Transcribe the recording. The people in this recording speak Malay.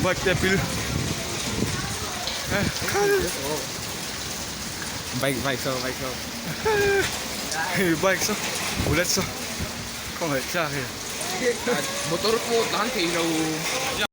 Bike dia pilih. Bike so. Bike so. Ulit so. Kung hecha kaya. Motor po, tahan kayo.